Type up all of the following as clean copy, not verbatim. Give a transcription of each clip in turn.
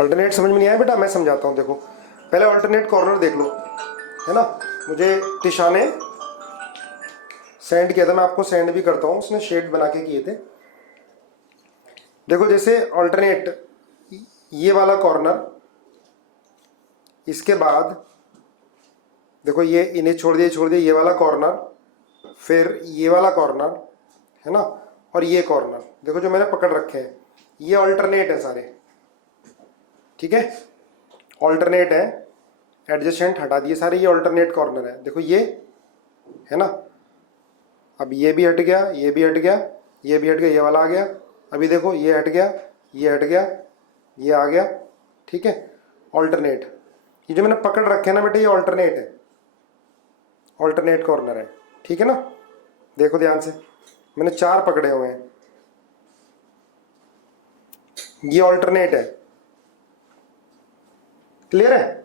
Alternate समझ में नहीं आया बेटा, मैं समझाता हूँ। देखो पहले अल्टरनेट कॉर्नर देख लो, है ना। मुझे तिशा ने सेंड किया था, मैं आपको सेंड भी करता हूँ, उसने शेड बना के किए थे। देखो जैसे अल्टरनेट ये वाला कॉर्नर, इसके बाद देखो ये इन्हें छोड़ दिया ये वाला कॉर्नर, फिर ये वाला कॉर्नर, है ना, और ये कॉर्नर। देखो जो मैंने पकड़ रखे हैं ये अल्टरनेट है सारे, ठीक है, अल्टरनेट है। एडजेसेंट हटा दिए सारे, ये अल्टरनेट कॉर्नर है। देखो ये है ना, अब ये भी हट गया, ये भी हट गया, ये भी हट गया, ये वाला आ गया। अभी देखो ये हट गया, ये हट गया, ये आ गया, ठीक है, अल्टरनेट। ये जो मैंने पकड़ रखे हैं ना बेटे, ये अल्टरनेट है, अल्टरनेट कॉर्नर है, ठीक है ना। देखो ध्यान से, मैंने 4 पकड़े हुए हैं, ये अल्टरनेट है। क्लियर है,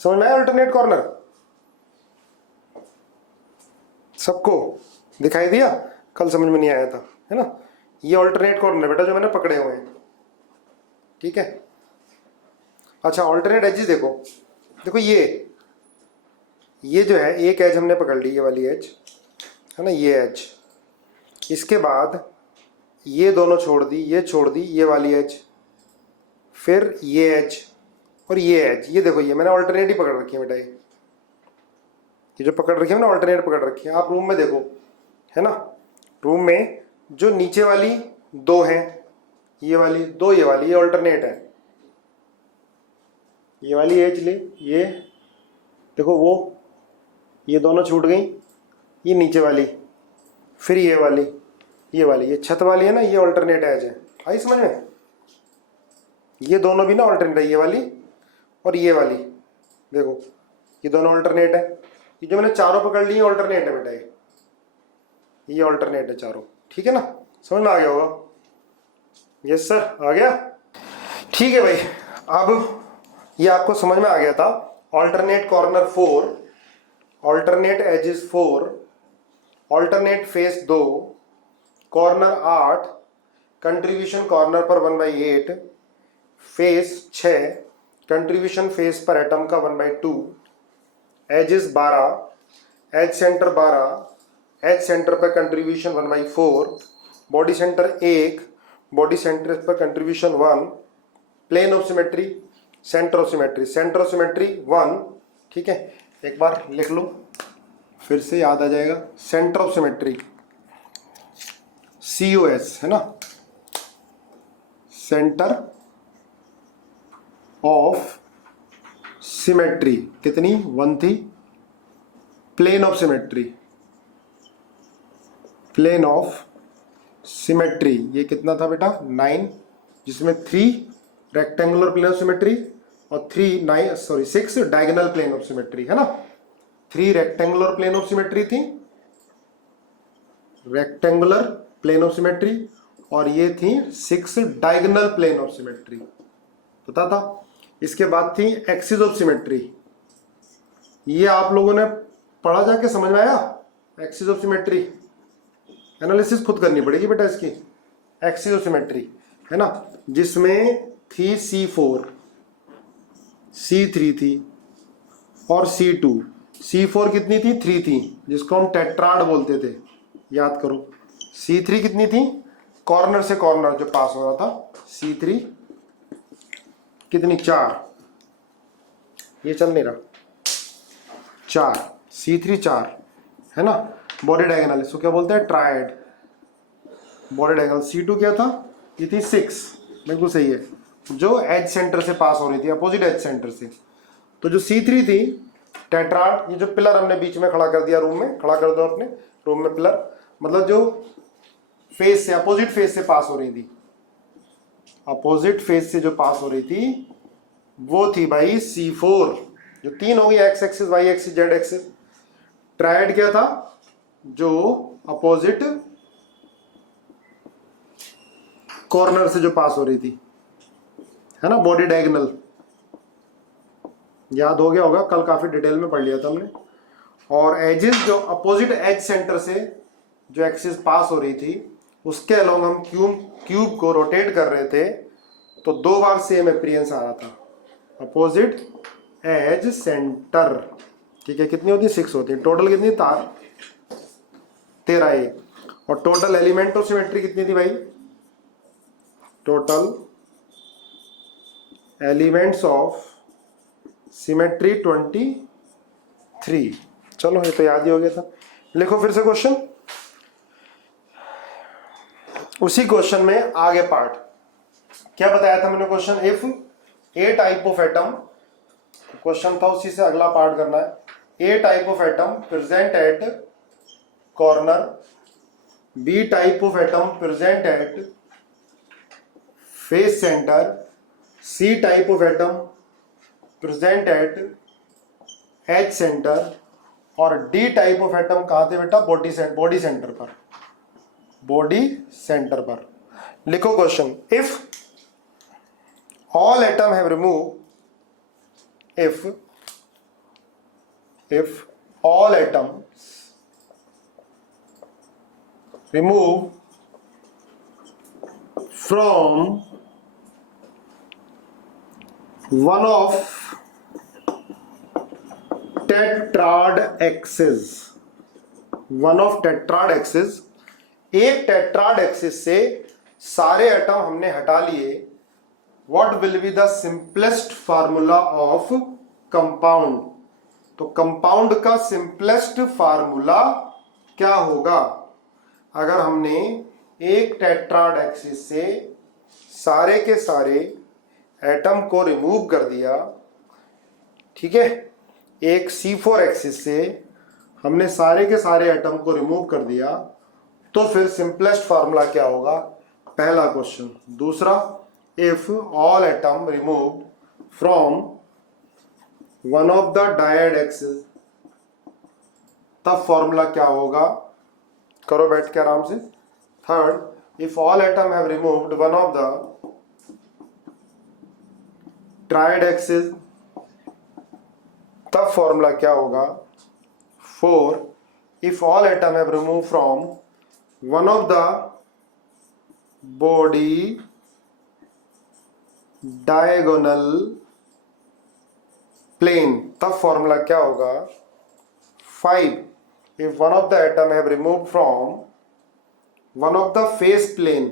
समझ में आया अल्टरनेट कॉर्नर? सबको दिखाई दिया? कल समझ में नहीं आया था, है ना। ये अल्टरनेट कॉर्नर बेटा जो मैंने पकड़े हुए हैं, ठीक है। अच्छा अल्टरनेट एजेस देखो, देखो ये जो है एक एज हमने पकड़ ली, ये वाली एज, है ना, ये एज। इसके बाद ये दोनों छोड़ दी, ये छोड़ दी, ये वाली एज, फिर ये एज और ये एज। ये देखो ये मैंने अल्टरनेट ही पकड़ रखी है बेटा, ये जो पकड़ रखी है ना अल्टरनेट पकड़ रखी है। आप रूम में देखो, है ना, रूम में जो नीचे वाली 2 हैं, ये वाली 2, ये वाली, ये अल्टरनेट है। ये वाली एज ले, ये देखो वो, ये दोनों छूट गई, ये नीचे वाली, फिर ये वाली, ये छत वाली है ना, ये अल्टरनेट एज है। आई समझ में? ये दोनों भी ना अल्टरनेट है, ये वाली और ये वाली, देखो ये दोनों अल्टरनेट है। ये जो मैंने चारों पकड़ ली अल्टरनेट है बेटा, ये अल्टरनेट है चारों, ठीक है ना। समझ में आ गया होगा? यस सर, आ गया, ठीक है भाई। अब ये आपको समझ में आ गया था। Alternate corner 4, alternate edges 4, alternate face 2, corner 8, contribution corner पर 1/8, फेस 6, कंट्रीब्यूशन फेस पर एटम का 1/2, edges 12, edge centre 12, edge centre पर contribution 1/4, body centre 1, body centre पर contribution 1, plane of symmetry, centre of symmetry, centre of symmetry 1, ठीक है। एक बार लिख लो, फिर से याद आ जाएगा। सेंटर ऑफ सिमेट्री COS, है ना, सेंटर ऑफ सिमेट्री कितनी 1 थी। Plane of symmetry, plane of symmetry ये कितना था बेटा 9, जिसमें 3 रेक्टेंगुलर प्लेन ऑफ सिमेट्री और 6 डायगोनल प्लेन ऑफ सिमेट्री, है ना। 3 रेक्टेंगुलर प्लेन ऑफ सिमेट्री थी, रेक्टेंगुलर प्लेन ऑफ सिमेट्री, और ये थी 6 डायगोनल प्लेन ऑफ सिमेट्री, पता था। इसके बाद थी एक्सिस ऑफ सिमेट्री, ये आप लोगों ने पढ़ा जाके समझ में आया। एक्सिस ऑफ सिमेट्री एनालिसिस खुद करनी पड़ेगी बेटा इसकी। एक्सिस ऑफ सिमेट्री, है ना, जिसमें थी C4, C3 थी और C2। C4 कितनी थी 3 थी, जिसको हम टेट्राड बोलते थे, याद करो। C3 कितनी थी, कॉर्नर से कॉर्नर जो पास हो रहा था, C3 कितनी 4, ये चल नहीं रहा, 4, C3 4, है ना। बॉडी डायगोनल इसको क्या बोलते हैं, ट्रायड, बॉडी डायगोनल। C2 क्या था, ये थी 6, बिल्कुल सही है, जो एज सेंटर से पास हो रही थी, अपोजिट एज सेंटर से। तो जो C3 थी टेट्राड, ये जो पिलर हमने बीच में खड़ा कर दिया, रूम में खड़ा कर दो अपने रूम में पिलर, मतलब जो फेस से, अपोजिट फेस से पास हो रही थी, अपोजिट फेस से जो पास हो रही थी वो थी भाई C4। जो 3 हो गई, X axis, Y axis, Z axis. Triad क्या था, जो अपोजिट कॉर्नर से जो पास हो रही थी, है ना, बॉडी डायगोनल। याद हो गया होगा, कल काफी डिटेल में पढ़ लिया था हमने। और एजेस जो अपोजिट एज सेंटर से जो एक्सिस पास हो रही थी, उसके अलोंग हम क्यूब को रोटेट कर रहे थे, तो 2 बार सेम अपियरेंस आ रहा था, अपोजिट एज सेंटर। ठीक है, कितनी होती है 6 होती है। टोटल कितनी तार 13 ये। और टोटल एलिमेंट ऑफ सिमेट्री कितनी थी भाई? Total elements of symmetry 23। चलो ये तो याद ही हो गया था। लिखो फिर से क्वेश्चन। उसी क्वेश्चन में आगे पार्ट क्या बताया था मैंने question, if a type of atom, question था उसी से अगला पार्ट करना है। A type of atom present at corner, B type of atom present at face centre, C type of atom present at edge centre, और D type of atom कहां थे बेटा? बॉडी सेंटर पर, बॉडी सेंटर पर। लिखो question, if all atom have removed, if all atoms remove from one of tetrad axis, एक tetrad axis से सारे एटम हमने हटा लिए, What will be the simplest formula of compound? तो कंपाउंड का सिंपलेस्ट फार्मूला क्या होगा? अगर हमने एक टेट्राड एक्सिस से सारे के सारे एटम को रिमूव कर दिया, ठीक है, एक C4 एक्सिस से हमने सारे के सारे एटम को रिमूव कर दिया, तो फिर सिंपलेस्ट फार्मूला क्या होगा? पहला क्वेश्चन। दूसरा, if all atom removed from one of the dyad axis, तब फॉर्मूला क्या होगा? करो बैठ के आराम से। Third, if all atom have removed one of the triad axis, तब फॉर्मूला क्या होगा? Four, if all atom have removed from one of the body diagonal plane, तब फॉर्मूला क्या होगा? 5, if one of the atom have removed from one of the face plane,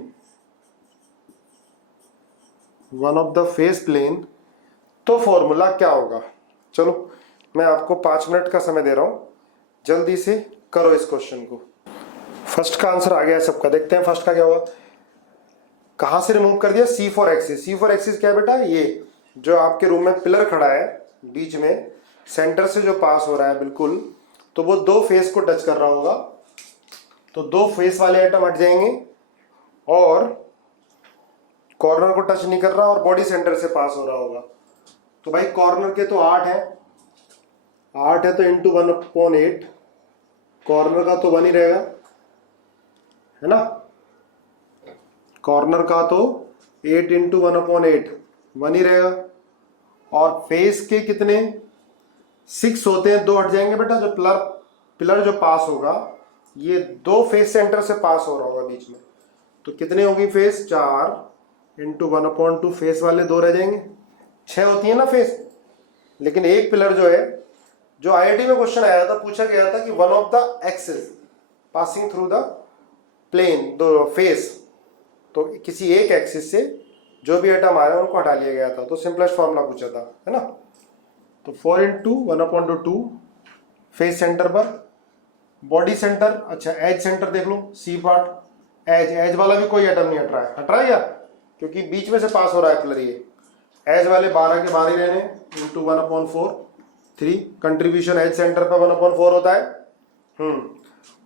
तो formula क्या होगा? चलो मैं आपको 5 मिनट का समय दे रहा हूं, जल्दी से करो इस क्वेश्चन को। फर्स्ट का आंसर आ गया सबका, देखते हैं फर्स्ट का क्या होगा। कहां से रिमूव कर दिया? C4 axis. C4 एक्सिस क्या है बेटा? ये जो आपके रूम में पिलर खड़ा है बीच में, सेंटर से जो पास हो रहा है बिल्कुल, तो वो 2 फेस को टच कर रहा होगा, तो 2 फेस वाले एटम हट जाएंगे और कॉर्नर को टच नहीं कर रहा और बॉडी सेंटर से पास हो रहा होगा। तो भाई कॉर्नर के तो 8 है, 8 है तो इंटू 1/8, कॉर्नर का तो 1 ही रहेगा, है ना? कॉर्नर का तो 8 इंटू 1/8 1 ही रहेगा। और फेस के कितने 6 होते हैं, 2 हट जाएंगे बेटा। जो पिलर जो पास होगा, ये 2 फेस सेंटर से पास हो रहा होगा बीच में, तो कितने होगी फेस? 4 इंटू 1/2, फेस वाले 2 रह जाएंगे, 6 होती है ना फेस। लेकिन एक पिलर जो है, जो IIT में क्वेश्चन आया था, पूछा गया था कि one of the axis passing through the plane, दो फेस, तो किसी एक एक्सिस से जो भी एटम आया उनको हटा लिया गया था, तो सिंपलेस्ट फॉर्मूला पूछा था, है ना? तो 4 इंटू 1/2 फेस सेंटर पर, बॉडी सेंटर, अच्छा एज सेंटर देख लो, सी पार्ट, एज वाला भी कोई एटम नहीं हट रहा है क्या? क्योंकि बीच में से पास हो रहा है पिलर, ये एज वाले 12 के 12 ही रहने, इंटू 1/4, 3, कंट्रीब्यूशन एज सेंटर पर 1/4 होता है।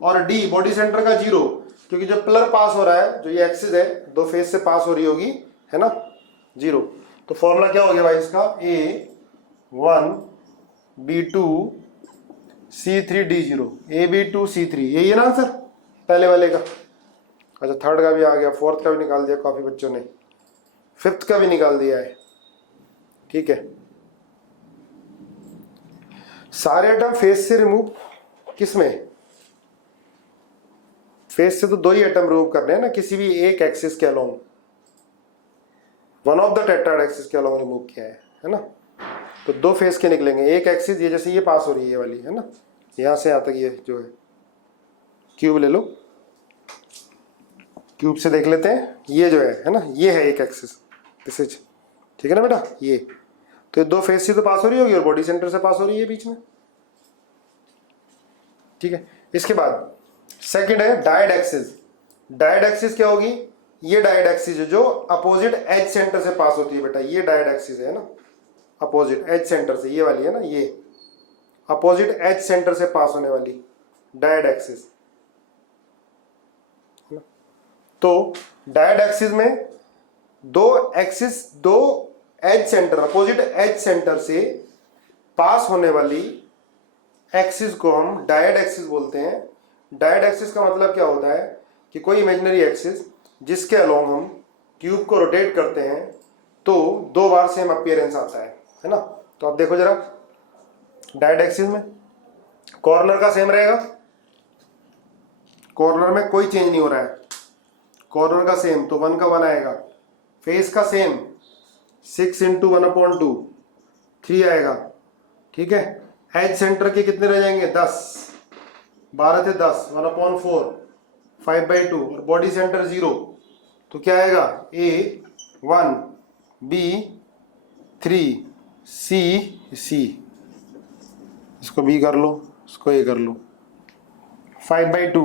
और डी बॉडी सेंटर का 0, क्योंकि जो पिलर पास हो रहा है, जो ये एक्सिस है, 2 फेस से पास हो रही होगी, है ना, 0। तो फॉर्मूला क्या हो गया भाई इसका? A1 B2 C3 D0, AB2 C3, यही है ना आंसर पहले वाले का। अच्छा थर्ड का भी आ गया, फोर्थ का भी निकाल दिया काफी बच्चों ने, फिफ्थ का भी निकाल दिया है, ठीक है। सारे एटम फेस से रिमूव, किस में? फेस से तो 2 ही एटम रिमूव करने हैं ना, किसी भी एक एक्सिस के along. One of the tetrad axis के अलोंग रिमूव किया है ना। तो दो फेस के निकलेंगे, एक एक्सिस ये जैसे ये पास हो रही है ये वाली है ना, यहाँ से यहाँ तक ये जो है, क्यूब ले लो, क्यूब से देख लेते हैं, ये जो है ना, ये है एक एक्सिस, दिस इज, ठीक है ना बेटा, ये तो ये दो फेस से तो पास हो रही होगी और बॉडी सेंटर से पास हो रही है बीच में, ठीक है। इसके बाद सेकंड है डायड एक्सिस। डायड एक्सिस क्या होगी, ये डायड एक्सिस है जो अपोजिट एज सेंटर से पास होती है बेटा, ये डायड एक्सिस है ना, अपोजिट एज सेंटर से, ये वाली है ना, ये अपोजिट एज सेंटर से पास होने वाली डायड एक्सिस। तो डायड एक्सिस में दो एक्सिस, दो edge center, opposite edge center से पास होने वाली एक्सिस को हम डायड एक्सिस बोलते हैं। डायड एक्सिस का मतलब क्या होता है कि कोई इमेजिनरी एक्सिस जिसके अलोंग हम क्यूब को रोटेट करते हैं तो दो बार सेम अपीयरेंस आता है ना। तो आप देखो जरा, डायड एक्सिस में कॉर्नर का सेम रहेगा, कॉर्नर में कोई चेंज नहीं हो रहा है, कॉर्नर का सेम, तो 1 का 1 आएगा। फेस का सेम, 6 इंटू 1/2, 3 आएगा, ठीक है। एज सेंटर के कितने रह जाएंगे, 10, 12 थे 10, 1/4, 5/2, और बॉडी सेंटर 0, तो क्या आएगा, A1, B3, C, इसको B कर लो, इसको A कर लो, 5/2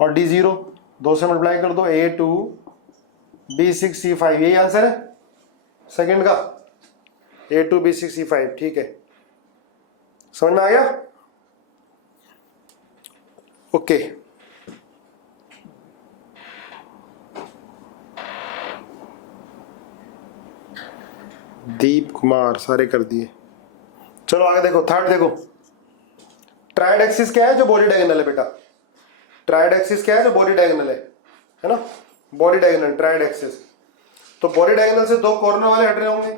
और D0, 2 से मल्टीप्लाई कर दो, A2, B6, C5, यही आंसर है सेकंड का, A2, B6, C5, ठीक है। समझ में आ गया, ओके। दीप कुमार सारे कर दिए। चलो आगे देखो, थर्ड देखो, ट्रायड एक्सिस क्या है, जो बॉडी डायगोनल है बेटा। ट्रायड एक्सिस क्या है, जो बॉडी डायगोनल है ना, बॉडी डायगोनल ट्रायड एक्सिस। तो बॉडी डायगोनल से दो कॉर्नर वाले हट रहे होंगे,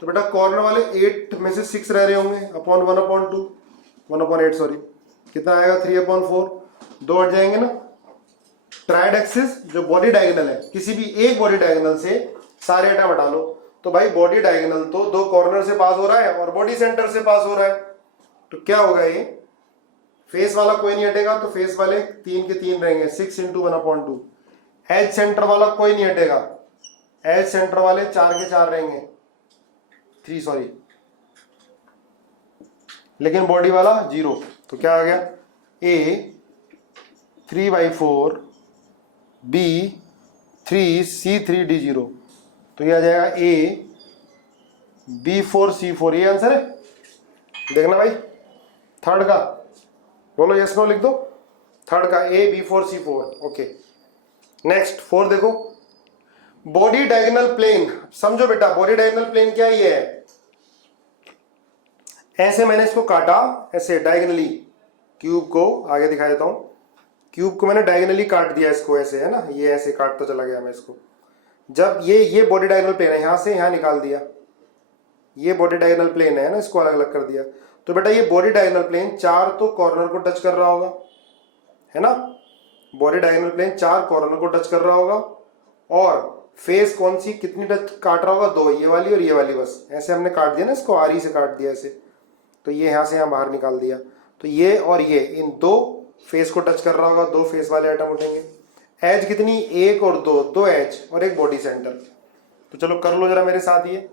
तो बेटा कॉर्नर वाले 8 में से 6 रह रहे होंगे, अपॉन 1/2, 1/8 सॉरी, कितना आएगा, 3/4, दो हट जाएंगे ना। ट्रायड एक्सिस जो बॉडी डायगोनल है, किसी भी एक बॉडी डायगोनल से सारे आइटम हटा लो, तो भाई बॉडी डायगोनल तो दो कॉर्नर से पास हो रहा है और बॉडी सेंटर से पास हो रहा है, तो क्या होगा, ये फेस वाला कोई नहीं हटेगा, तो फेस वाले 3 के 3 रहेंगे, 6 इंटू 1/2। एज सेंटर वाला कोई नहीं हटेगा, एज सेंटर वाले 4 के 4 रहेंगे, 3 सॉरी, लेकिन बॉडी वाला 0, तो क्या आ गया, A 3/4, B 3, C 3, D 0, तो ये आ जाएगा A B4 C4, ये आंसर है। देखना भाई थर्ड का, बोलो यस नो लिख दो, थर्ड का A B4 C4, okay. Next 4 देखो, बॉडी डायगोनल प्लेन। समझो बेटा, बॉडी डायगोनल प्लेन क्या है, ये है, ऐसे मैंने इसको काटा, ऐसे डायगोनली, क्यूब को आगे दिखा देता हूं, क्यूब को मैंने डायगोनली काट दिया इसको, ऐसे है ना, ये ऐसे काटता चला गया मैं इसको। जब ये बॉडी डायगोनल प्लेन है, यहां से यहां निकाल दिया, ये बॉडी डायगोनल प्लेन है ना, इसको अलग अलग कर दिया, तो बेटा ये बॉडी डायगोनल प्लेन 4 तो कॉर्नर को टच कर रहा होगा, है ना, बॉडी डायगोनल प्लेन 4 कॉर्नर को टच कर रहा होगा, और फेस कौन सी कितनी टच काट रहा होगा, 2, ये वाली और ये वाली, बस ऐसे हमने काट दिया ना इसको, आरी से काट दिया ऐसे, तो ये यहां से यहां बाहर निकाल दिया, तो ये और ये इन 2 फेस को टच कर रहा होगा, 2 फेस वाले आइटम उठेंगे। एज कितनी, 1 और 2, 2 एज और 1 बॉडी सेंटर। तो चलो कर लो जरा मेरे साथ, ये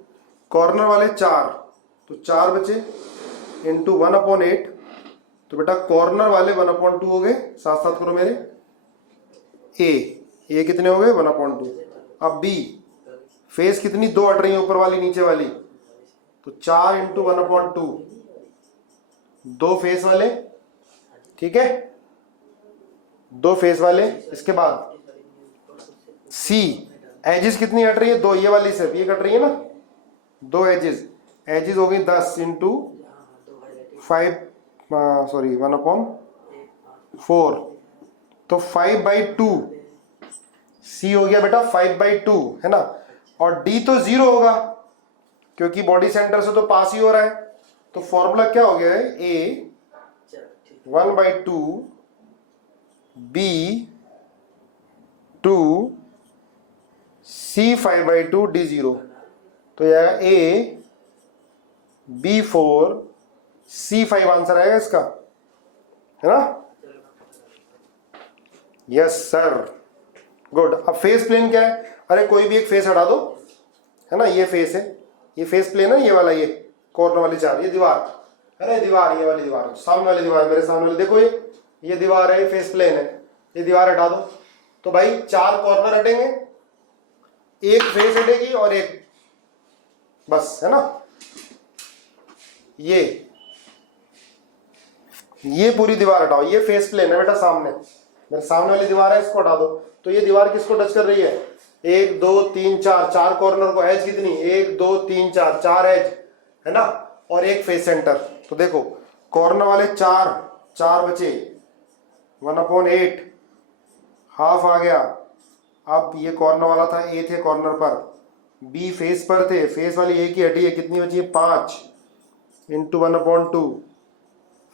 कॉर्नर वाले 4, तो 4 बचे इंटू 1/8, तो बेटा कॉर्नर वाले 1/2 हो गए, साथ साथ करो मेरे, ए कितने हो गए, 1/2। अब बी, फेस कितनी, 2 हट रही है, ऊपर वाली नीचे वाली, तो 4 इंटू 1/2, 2 फेस वाले, ठीक है, 2 फेस वाले। इसके बाद सी, एजेस कितनी हट रही है, 2, ये वाली सिर्फ ये कट रही है ना, 2 एजेस हो गई 10 इंटू 5 सॉरी 1/4, तो 5/2, सी हो गया बेटा 5/2, है ना, और डी तो 0 होगा क्योंकि बॉडी सेंटर से तो पास ही हो रहा है, तो फॉर्मूला क्या हो गया है, ए 1/2 B 2 C5/2 D0, तो यह A B4 C5 आंसर आएगा इसका, है ना? Yes sir, good. अब फेस प्लेन क्या है? अरे कोई भी एक फेस हटा दो, है ना? ये फेस है, ये फेस प्लेन है, ये वाला, ये कॉर्नर वाली चार, ये दीवार है ना, ये दीवार, ये वाली दीवार, सामने वाली दीवार, मेरे सामने वाली देखो, ये दीवार है, ये फेस प्लेन है, ये दीवार हटा दो, तो भाई चार कॉर्नर हटेंगे, एक फेस हटेगी और एक बस, है ना? ये पूरी दीवार हटाओ, ये फेस प्लेन है बेटा, सामने मेरे सामने वाली दीवार है, इसको हटा दो। तो ये दीवार किसको टच कर रही है? 1 2 3 4, चार कॉर्नर को, एज कितनी? 1 2 3 4, चार एज, है ना? और एक फेस सेंटर। तो देखो कॉर्नर वाले चार बचे, 1/8, हाफ आ गया। अब ये कॉर्नर वाला था, ए थे कॉर्नर पर, बी फेस पर थे, फेस वाली ए की हटी है, कितनी बची है? 5 इंटू 1/2,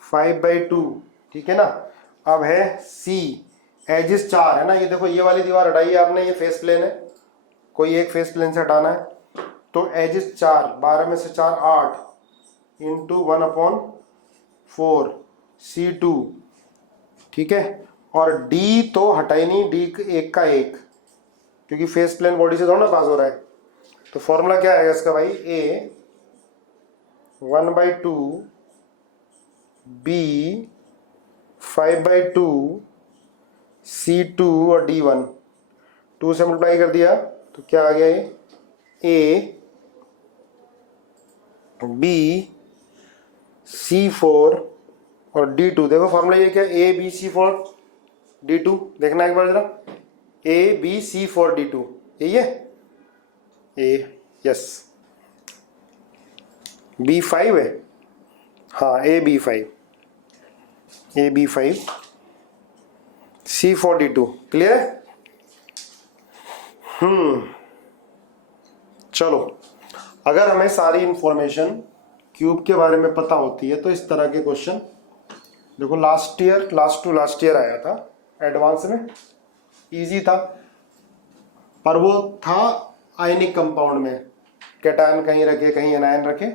5/2, ठीक है ना? अब है सी, एजिस 4 है ना, ये देखो ये वाली दीवार हटाई है आपने, ये फेस प्लेन है, कोई एक फेस प्लेन से हटाना है, तो एजिस 4, 12 में से 4 8 इंटू 1/4 C2, ठीक है? और डी तो हटाई नहीं, डी एक का एक, क्योंकि फेस प्लेन बॉडी से थोड़ा ना पास हो रहा है। तो फॉर्मूला क्या आएगा इसका भाई? ए 1/2 बी 5/2 C2 और D1, 2 से मल्टीप्लाई कर दिया तो क्या आ गया? ये A B C4 और D2। देखो फॉर्मूला ये क्या? A B C4 D2, देखना एक बार जरा, A B C4 D2, यही है? A, यस, B5 है, हाँ A B5 C4 D2, clear है? चलो, अगर हमें सारी इंफॉर्मेशन क्यूब के बारे में पता होती है तो इस तरह के क्वेश्चन, देखो लास्ट ईयर आया था एडवांस में, इजी था, पर वो था आयनिक कंपाउंड में, कैटायन कहीं रखे कहीं एनायन रखे,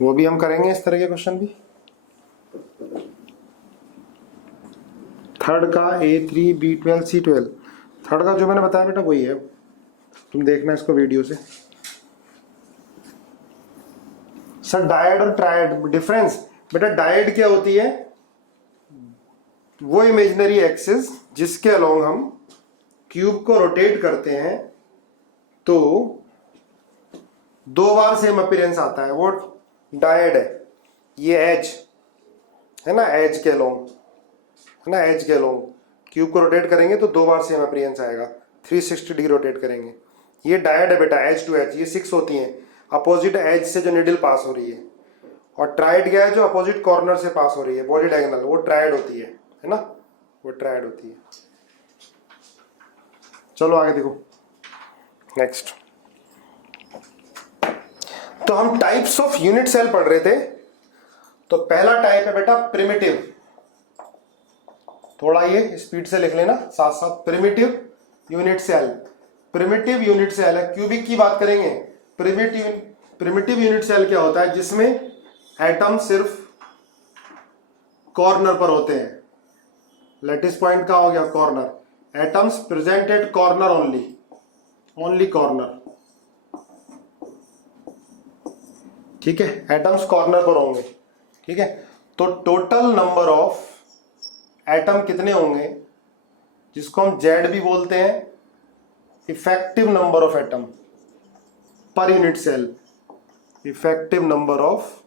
वो भी हम करेंगे इस तरह के क्वेश्चन भी। थर्ड का A3 B12 C12, थर्ड का जो मैंने बताया बेटा वही है, तुम देखना इसको वीडियो से। सर डायड और ट्रायड डिफरेंस, बेटा डायड क्या होती है? वो इमेजिनरी एक्सिस जिसके अलोंग हम क्यूब को रोटेट करते हैं तो 2 बार सेम अपीयरेंस आता है, वो डायड है। ये एज है ना, एज के अलोंग है ना, एज के अलोंग क्यूब को रोटेट करेंगे तो 2 बार सेम अपीयरेंस आएगा, 360 डिग्री रोटेट करेंगे। ये डायड है बेटा, एज टू एज, ये 6 होती हैं अपोजिट एज से जो निडल पास हो रही है। और ट्राइड क्या है? जो अपोजिट कॉर्नर से पास हो रही है, बॉडी डायगोनल, वो ट्राइड होती है ना, वो ट्राइड होती है। चलो आगे देखो, नेक्स्ट। तो हम टाइप्स ऑफ यूनिट सेल पढ़ रहे थे। तो पहला टाइप है बेटा प्रिमिटिव, थोड़ा ये स्पीड से लिख लेना साथ साथ, primitive unit cell. Primitive unit cell है, क्यूबिक की बात करेंगे। प्रिमिटिव यूनिट सेल क्या होता है? जिसमें एटम सिर्फ कॉर्नर पर होते हैं, लैटिस पॉइंट का हो गया corner, atoms present at corner only corner, ठीक है? एटम्स कॉर्नर पर होंगे, ठीक है? तो टोटल नंबर ऑफ एटम कितने होंगे, जिसको हम जेड भी बोलते हैं, effective number of atom per unit cell, effective number of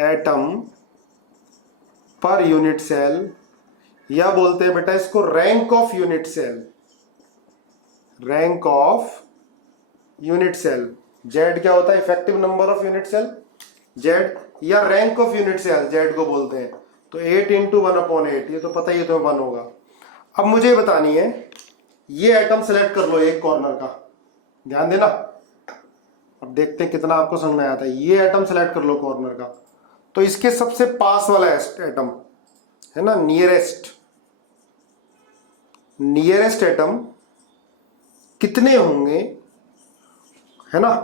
atom per unit cell, या बोलते हैं बेटा इसको rank of unit cell, rank of unit cell. Z क्या होता है? Effective number of unit cell, Z, या rank of unit cell, Z को बोलते हैं। तो 8 इंटू 1/8, ये तो पता ही है तुम्हें 1 होगा। अब मुझे बतानी है, ये एटम सेलेक्ट कर लो एक कॉर्नर का, ध्यान देना, अब देखते हैं कितना आपको समझ में आता है। ये एटम सेलेक्ट कर लो कॉर्नर का, तो इसके सबसे पास वाला एटम है ना, नियरेस्ट, नियरेस्ट एटम कितने होंगे, है ना,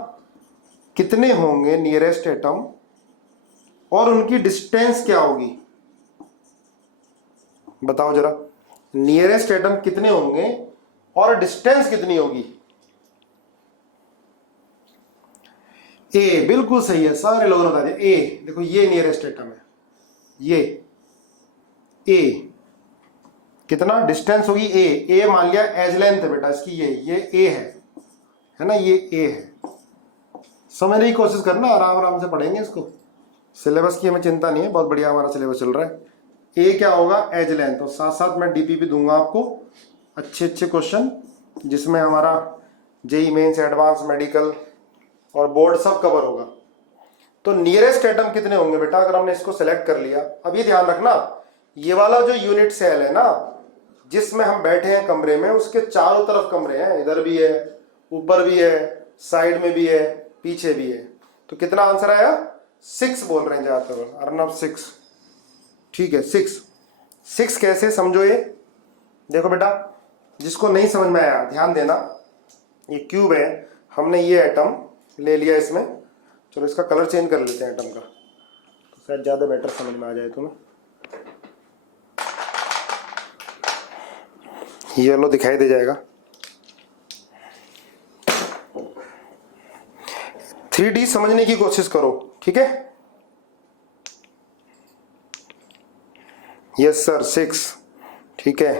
कितने होंगे नियरेस्ट एटम और उनकी डिस्टेंस क्या होगी, बताओ जरा। नियरेस्ट एटम कितने होंगे और डिस्टेंस कितनी होगी। ए बिल्कुल सही है, सारे लोगों ने बता दिया ए। देखो ये नियरेस्ट एटम है, ये ए, कितना डिस्टेंस होगी ए। ए मान लिया एज लेंथ है बेटा इसकी, ये ए है ना, ये ए है। समझने की कोशिश करना, आराम आराम से पढ़ेंगे इसको। सिलेबस की हमें चिंता नहीं है, बहुत बढ़िया हमारा सिलेबस चल रहा है। ए क्या होगा, एज लेंथ, और साथ साथ मैं डीपीपी दूंगा आपको, अच्छे अच्छे क्वेश्चन जिसमें हमारा जेई मेंस, एडवांस, मेडिकल और बोर्ड सब कवर होगा। तो नियरेस्ट एटम कितने होंगे बेटा, अगर हमने इसको सेलेक्ट कर लिया। अब ये ध्यान रखना, ये वाला जो यूनिट सेल है ना जिसमें हम बैठे हैं कमरे में, उसके चारों तरफ कमरे हैं, इधर भी है, ऊपर भी है, साइड में भी है, पीछे भी है। तो कितना आंसर आया, 6 बोल रहे हैं ज्यादातर, अर्नब 6। ठीक है, 6 कैसे समझो ये। देखो बेटा, जिसको नहीं समझ में आया ध्यान देना, ये क्यूब है, हमने ये एटम ले लिया इसमें। चलो इसका कलर चेंज कर लेते हैं एटम का, तो शायद ज़्यादा बेटर समझ में आ जाए तुम्हें। येलो दिखाई दे जाएगा। 3D समझने की कोशिश करो, ठीक है। यस सर, 6, ठीक है,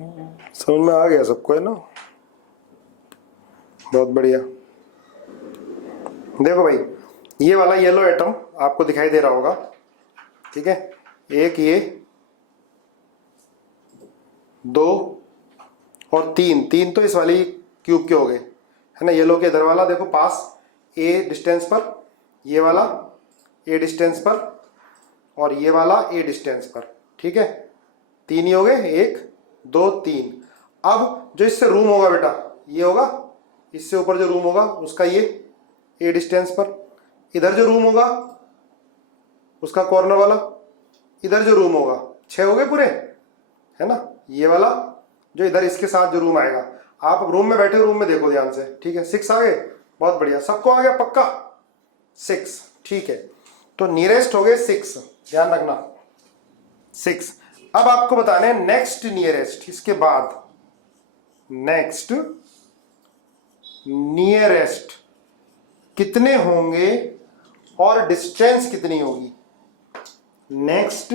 समझ में आ गया सबको, है ना, बहुत बढ़िया। देखो भाई, ये वाला येलो एटम आपको दिखाई दे रहा होगा, ठीक है, एक ये, 2 और 3 तो इस वाली क्यूब के हो गए, है ना। येलो के इधर वाला देखो पास ए डिस्टेंस पर, ये वाला ए डिस्टेंस पर, और ये वाला ए डिस्टेंस पर, ठीक है, 3 ही हो गए, 1 2 3। अब जो इससे रूम होगा बेटा, ये होगा, इससे ऊपर जो रूम होगा उसका ये ए डिस्टेंस पर, इधर जो रूम होगा उसका कॉर्नर वाला, इधर जो रूम होगा, 6 हो गए पूरे, है ना। ये वाला जो इधर इसके साथ जो रूम आएगा, आप रूम में बैठे, रूम में देखो ध्यान से, ठीक है। 6 आ गए, बहुत बढ़िया, सबको आ गया पक्का 6, ठीक है। तो नियरेस्ट हो गए 6, ध्यान रखना 6। अब आपको बताने हैं नेक्स्ट नियरेस्ट, इसके बाद नेक्स्ट नियरेस्ट कितने होंगे और डिस्टेंस कितनी होगी। नेक्स्ट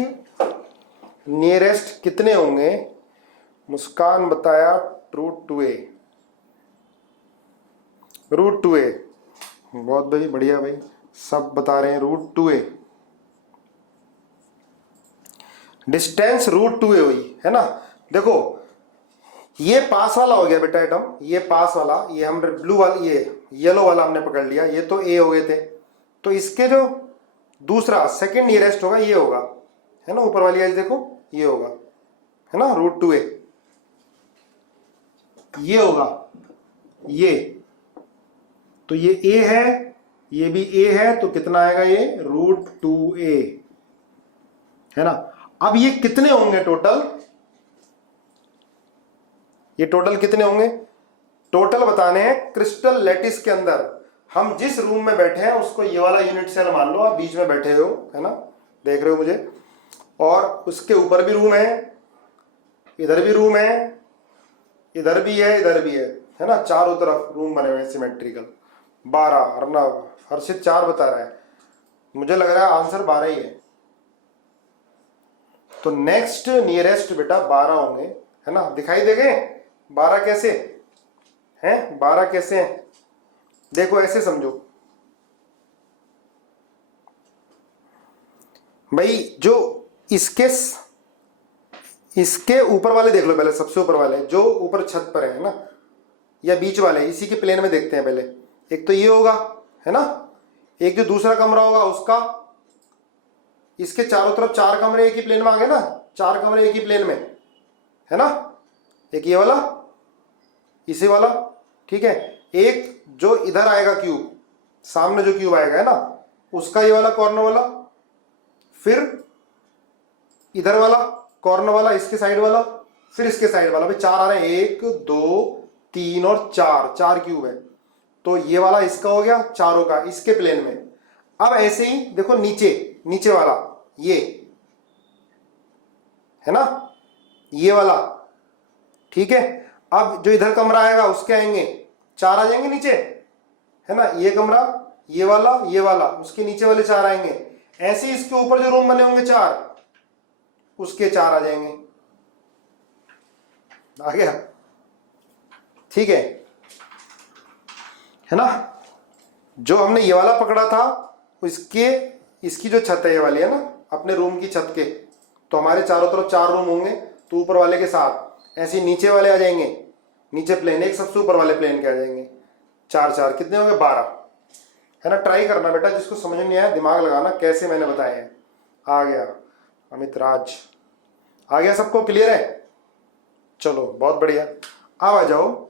नियरेस्ट कितने होंगे, मुस्कान बताया √2a, √2a, बहुत भाई बढ़िया भाई, सब बता रहे हैं √2a। डिस्टेंस √2a हुई, है ना। देखो ये पास वाला हो गया बेटा एटम, ये पास वाला, ये हम ब्लू वाला, ये येलो वाला हमने पकड़ लिया, ये तो ए हो गए थे। तो इसके जो दूसरा सेकंड नियरेस्ट होगा ये होगा, है ना, ऊपर वाली एज देखो, ये होगा, है ना, √2a, ये होगा, ये तो ये ए है, ये भी ए है, तो कितना आएगा ये √2a, है ना। अब ये कितने होंगे टोटल, ये टोटल कितने होंगे, टोटल बताने हैं। क्रिस्टल लैटिस के अंदर हम जिस रूम में बैठे हैं उसको ये वाला यूनिट सेल मान लो, आप बीच में बैठे हो, है ना, देख रहे हो मुझे, और उसके ऊपर भी रूम है, इधर भी रूम है, इधर भी है, इधर भी है ना, चारों तरफ रूम बने हुए सिमेट्रिकल। 12, अर्नब, हर्षित 4 बता रहा है, मुझे लग रहा है आंसर 12 ही है। तो नेक्स्ट नियरेस्ट बेटा 12 होंगे, है ना, दिखाई देंगे 12 कैसे हैं, 12 कैसे हैं, देखो ऐसे समझो भाई, जो इसके ऊपर वाले देख लो पहले, सबसे ऊपर वाले जो ऊपर छत पर है ना, या बीच वाले, इसी के प्लेन में देखते हैं पहले। एक तो ये होगा, है ना, एक जो दूसरा कमरा होगा उसका, इसके चारों तरफ 4 कमरे एक ही प्लेन में आ गए ना, 4 कमरे एक ही प्लेन में, है ना। एक ये वाला, इसी वाला, ठीक है। एक जो इधर आएगा क्यूब, सामने जो क्यूब आएगा, है ना, उसका ये वाला कॉर्नर वाला, फिर इधर वाला कॉर्नर वाला, इसके साइड वाला, फिर इसके साइड वाला, भाई 4 आ रहे हैं, 1 2 3 और 4, 4 क्यूब है। तो ये वाला इसका हो गया चारों का, इसके प्लेन में। अब ऐसे ही देखो नीचे, नीचे वाला ये है ना, ये वाला, ठीक है। अब जो इधर कमरा आएगा उसके आएंगे 4 आ जाएंगे नीचे, है ना, ये कमरा, ये वाला, उसके नीचे वाले 4 आएंगे। ऐसे ही इसके ऊपर जो रूम बने होंगे 4, उसके 4 आ जाएंगे। आ गया, ठीक है ना। जो हमने ये वाला पकड़ा था इसके, इसकी जो छत है ये वाली है ना, अपने रूम की छत के, तो हमारे चारों तरफ 4 रूम होंगे, तो ऊपर वाले के साथ ऐसे नीचे वाले आ जाएंगे, नीचे प्लेन, एक सबसे ऊपर वाले प्लेन के आ जाएंगे। 4 4 कितने होंगे, 12, है ना। ट्राई करना बेटा, जिसको समझ नहीं आया दिमाग लगाना, कैसे मैंने बताया है। आ गया अमित राज, आ गया, सबको क्लियर है? चलो बहुत बढ़िया। अब आ जाओ,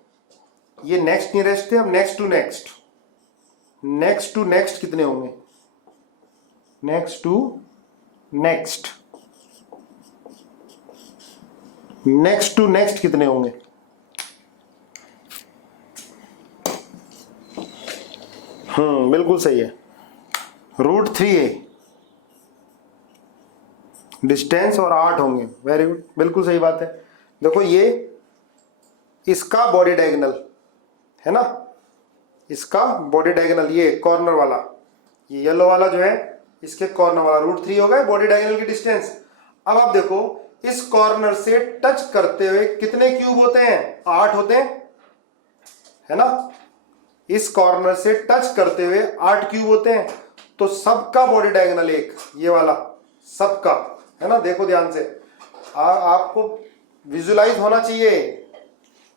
ये नेक्स्ट नियरेस्ट है। अब next to next, next to next कितने होंगे, next to next, next to next कितने होंगे? बिल्कुल सही है, √3a डिस्टेंस और 8 होंगे। वेरी गुड, बिल्कुल सही बात है। देखो ये इसका बॉडी डायगोनल है ना, इसका बॉडी डायगोनल, ये कॉर्नर वाला, ये येलो वाला जो है इसके कॉर्नर वाला, √3 हो गया बॉडी डायगोनल की डिस्टेंस। अब आप देखो इस कॉर्नर से टच करते हुए कितने क्यूब होते हैं, 8 होते हैं, है ना। इस कॉर्नर से टच करते हुए 8 क्यूब होते हैं, तो सबका बॉडी डायगोनल 1, ये वाला सबका, है ना। देखो ध्यान से, आपको विजुलाइज होना चाहिए,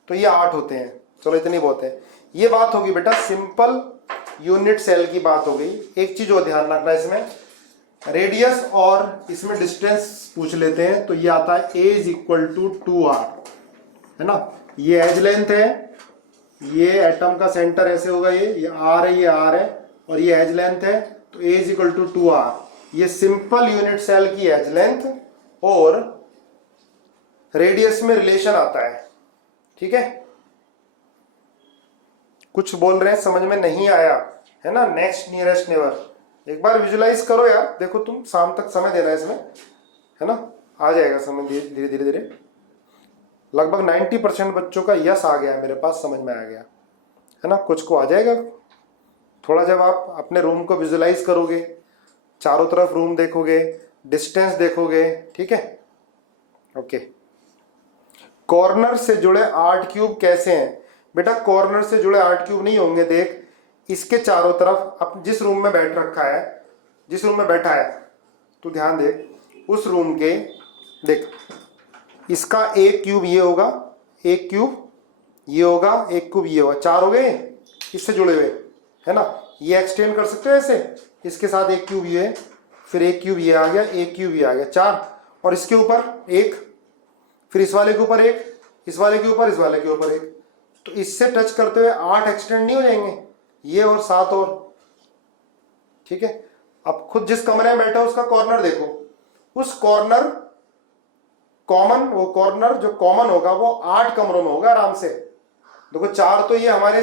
तो ये 8 होते हैं। चलो इतनी बहुत है। ये बात होगी बेटा सिंपल यूनिट सेल की बात हो गई। एक चीज और ध्यान रखना, इसमें रेडियस और इसमें डिस्टेंस पूछ लेते हैं, तो ये आता है a = 2r, है ना। ये एज लेंथ है, ये एटम का सेंटर ऐसे होगा, ये r है, ये r है, और ये एज लेंथ है, तो a = 2r। ये सिंपल यूनिट सेल की एज लेंथ और रेडियस में रिलेशन आता है, ठीक है। कुछ बोल रहे हैं समझ में नहीं आया, है ना। नेक्स्ट नियरेस्ट नेबर एक बार विजुलाइज करो यार, देखो तुम शाम तक समय देना है इसमें, है ना, आ जाएगा समझ धीरे धीरे धीरे। लगभग 90% बच्चों का यस आ गया है मेरे पास, समझ में आ गया, है ना। कुछ को आ जाएगा थोड़ा, जब आप अपने रूम को विजुलाइज करोगे, चारों तरफ रूम देखोगे, डिस्टेंस देखोगे, ठीक है। ओके, कॉर्नर से जुड़े 8 क्यूब कैसे हैं बेटा? कॉर्नर से जुड़े 8 क्यूब नहीं होंगे। देख इसके चारों तरफ, अब जिस रूम में बैठ रखा है, जिस रूम में बैठा है, तू ध्यान दे, उस रूम के देख, इसका 1 क्यूब ये होगा, 1 क्यूब ये होगा, 1 क्यूब ये होगा, 4 हो गए इससे जुड़े हुए, है ना। ये एक्सटेंड कर सकते हो ऐसे, इसके साथ 1 क्यूब ये, फिर 1 क्यूब ये आ गया, 1 क्यूब ये आ गया, 4, और इसके ऊपर 1, फिर इस वाले के ऊपर 1, इस वाले के ऊपर, इस वाले के ऊपर 1, तो इससे टच करते हुए 8 एक्सटेंड नहीं हो जाएंगे, ये और 7 और, ठीक है। अब खुद जिस कमरे में बैठा उसका कॉर्नर देखो, उस कॉर्नर कॉमन, वो कॉर्नर जो कॉमन होगा वो 8 कमरों में होगा आराम से। देखो 4 तो ये हमारे